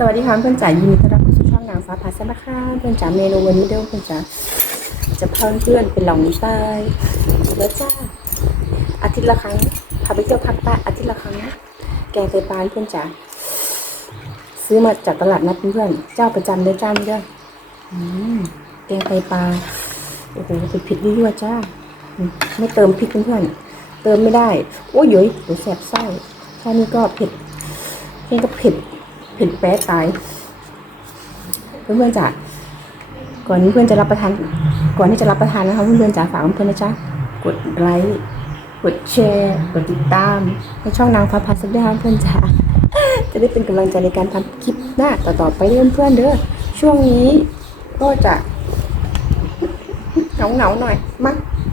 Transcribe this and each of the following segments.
สวัสดีค่ะเพื่อนจ๋ายินดีต้อนรับเข้าสู่ช่องนางฟ้าพาสนะคะเพื่อนจ๋าเมนูวันนี้เด้อเพื่อนจ๋าจะพาเพื่อนเป็นหลองใต้แล้วจ้าอาทิตย์ละครั้งพาไปเที่ยวภาคใต้อาทิตย์ละครั้งนะแกงไตปลาเพื่อนจ๋าซื้อมาจากตลาดนัดเพื่อนเจ้าประจำเลยจ้าเพื่อนแกงไตปลาโอ้โหผ็ดผิดดีด้วยจ้าไม่เติมพริกเพื่อนเติมไม่ได้โอ้ยเยเดี๋ยวแสบไส้แค่นี้ก็เผ็ดแค่นี้ก็เผ็ด เผ็ดแป๊ะตาย เพื่อนๆจ๋าก่อนเพื่อนจะรับประทาน ก่อนที่จะรับประทานนะคะเพื่อนๆจ๋าฝากเพื่อนๆนะจ๊ะกดไลค์กดแชร์กดติดตามในช่องนางฟ้าพัสด้วยค่ะเพื่อนจ๋าจะได้เป็นกำลังใจในการทำคลิปหน้าต่อๆไปเรื่อยเพื่อนๆเด้อช่วงนี้ก็จะเหงาๆหน่อยมา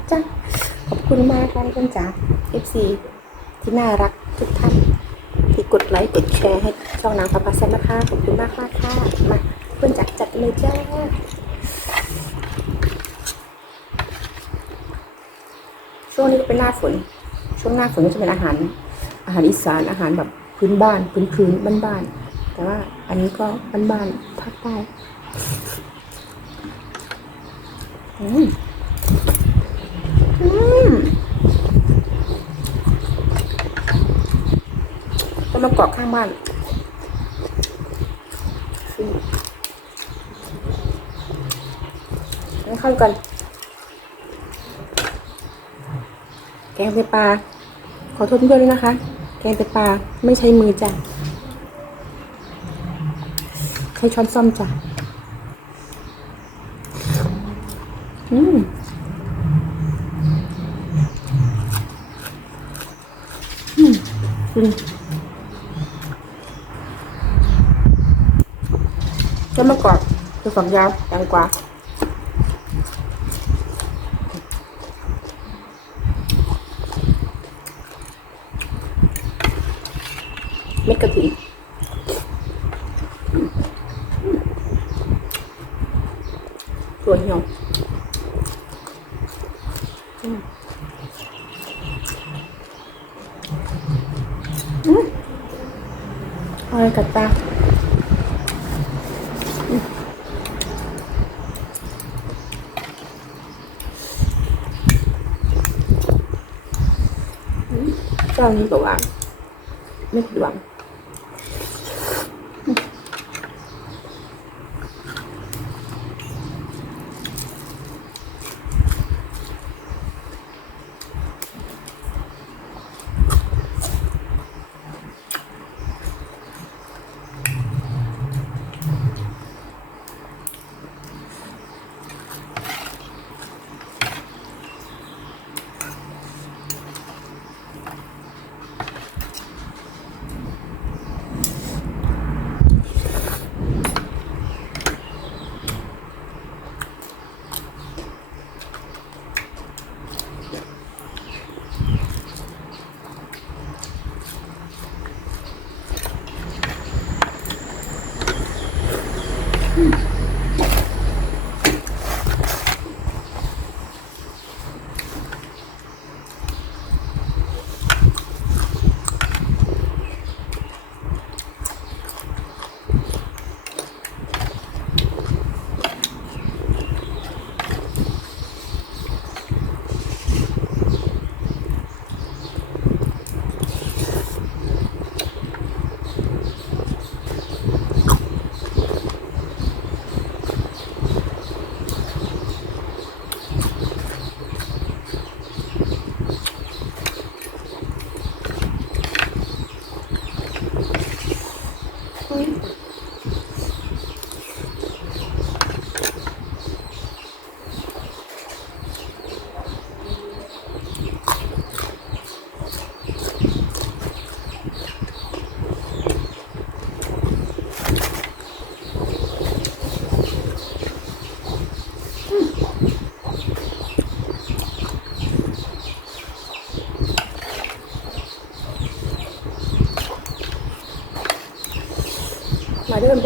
จ้ะขอบคุณมากค่ะเพื่อนจ๋า FC ที่น่ารักทุกท่าน กดไลค์กดแชร์ให้ช่องนางฟ้าพาแซมนะคะขอบคุณมากมากค่ะมาเพื่อนจัดจัดเลยจ้าช่วงนี้ก็เป็นหน้าฝน ช่วงหน้าฝนก็จะเป็นอาหาร อาหารอีสานอาหารแบบพื้นบ้านพื้นพื้นบ้านบ้านๆแต่ว่าอันนี้ก็บ้านบ้านๆภาคใต้อืมอืม ก็ มากอกข้างบ้านให้เข้ากัน แกงไตปลา ขอโทษด้วยนะคะ แกงไตปลาไม่ใช้มือจ้ะ ใช้ช้อนซ่อมจ้ะ อืมอืม อืมก็มากรอกคือฝักยาวแตงกวาเม็ดกระถิ่นส่วนเหี่ยวอืมอืมอะไรกัดตา เจ้านี้บอกว่า ไม่ผิดหวัง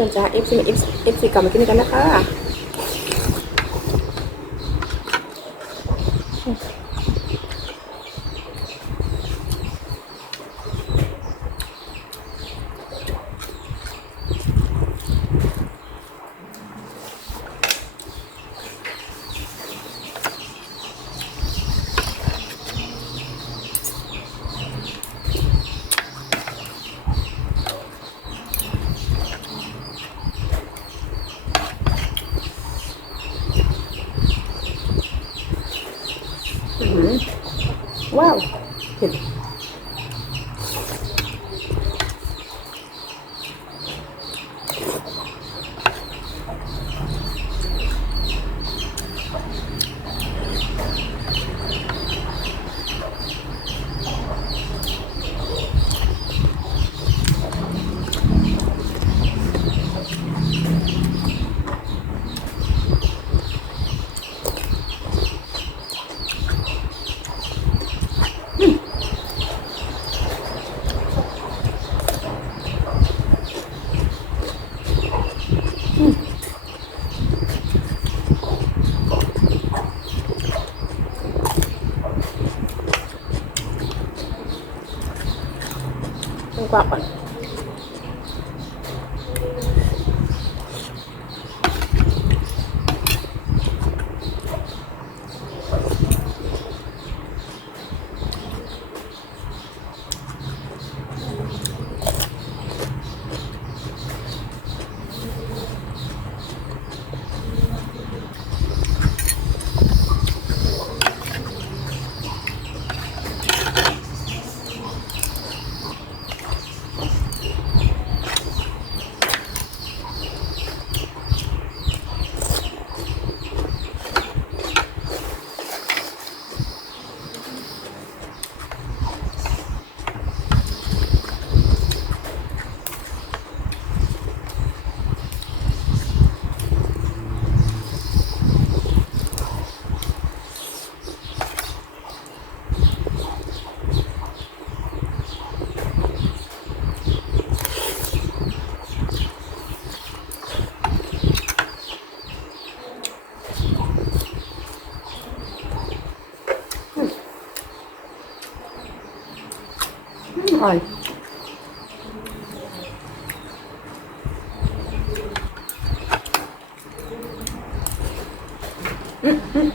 มาด้วยกันเป็นจ้า FC F FC กลับมากินกันนะคะ ว้าว เผ็ด ต้องกว่าก่อนอืมอร่อยอืมอืม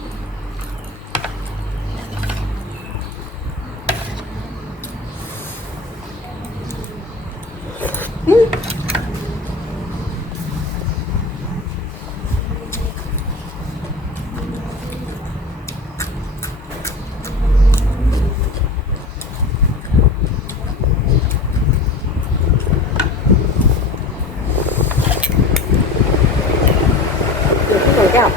อืมเดี๋ยวพี่สองแก้ว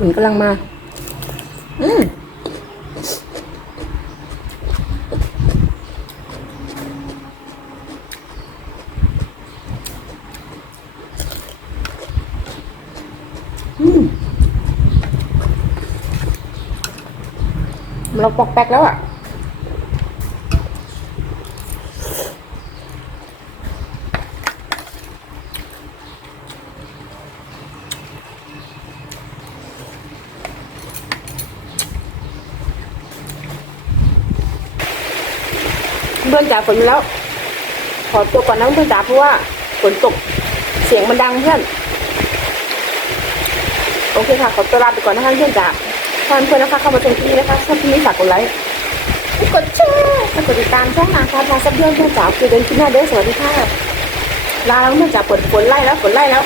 ฝนกำลังมาอืมอืมเราปอกแป๊กแล้วอะ เพื่อนจ๋าฝนมาแล้ว ขอตัวก่อนนะเพื่อนจ๋าเพราะว่าฝนตกเสียงมันดังเพื่อนโอเคค่ะขอตัวลาไปก่อนนะคะเพื่อนจ๋าถ้าเพื่อนนะคะเข้ามาชมที่นี่นะคะชอบที่นี่ฝากกดไลค์กดแชร์กดติดตามช่องทางกาพาซับเพื่อนเพื่อนจ๋าคือเดินขึ้นหน้าเด้อสวัสดีค่ะลาแล้วเพื่อนจ๋าฝนฝนไล่แล้วฝนไล่แล้ว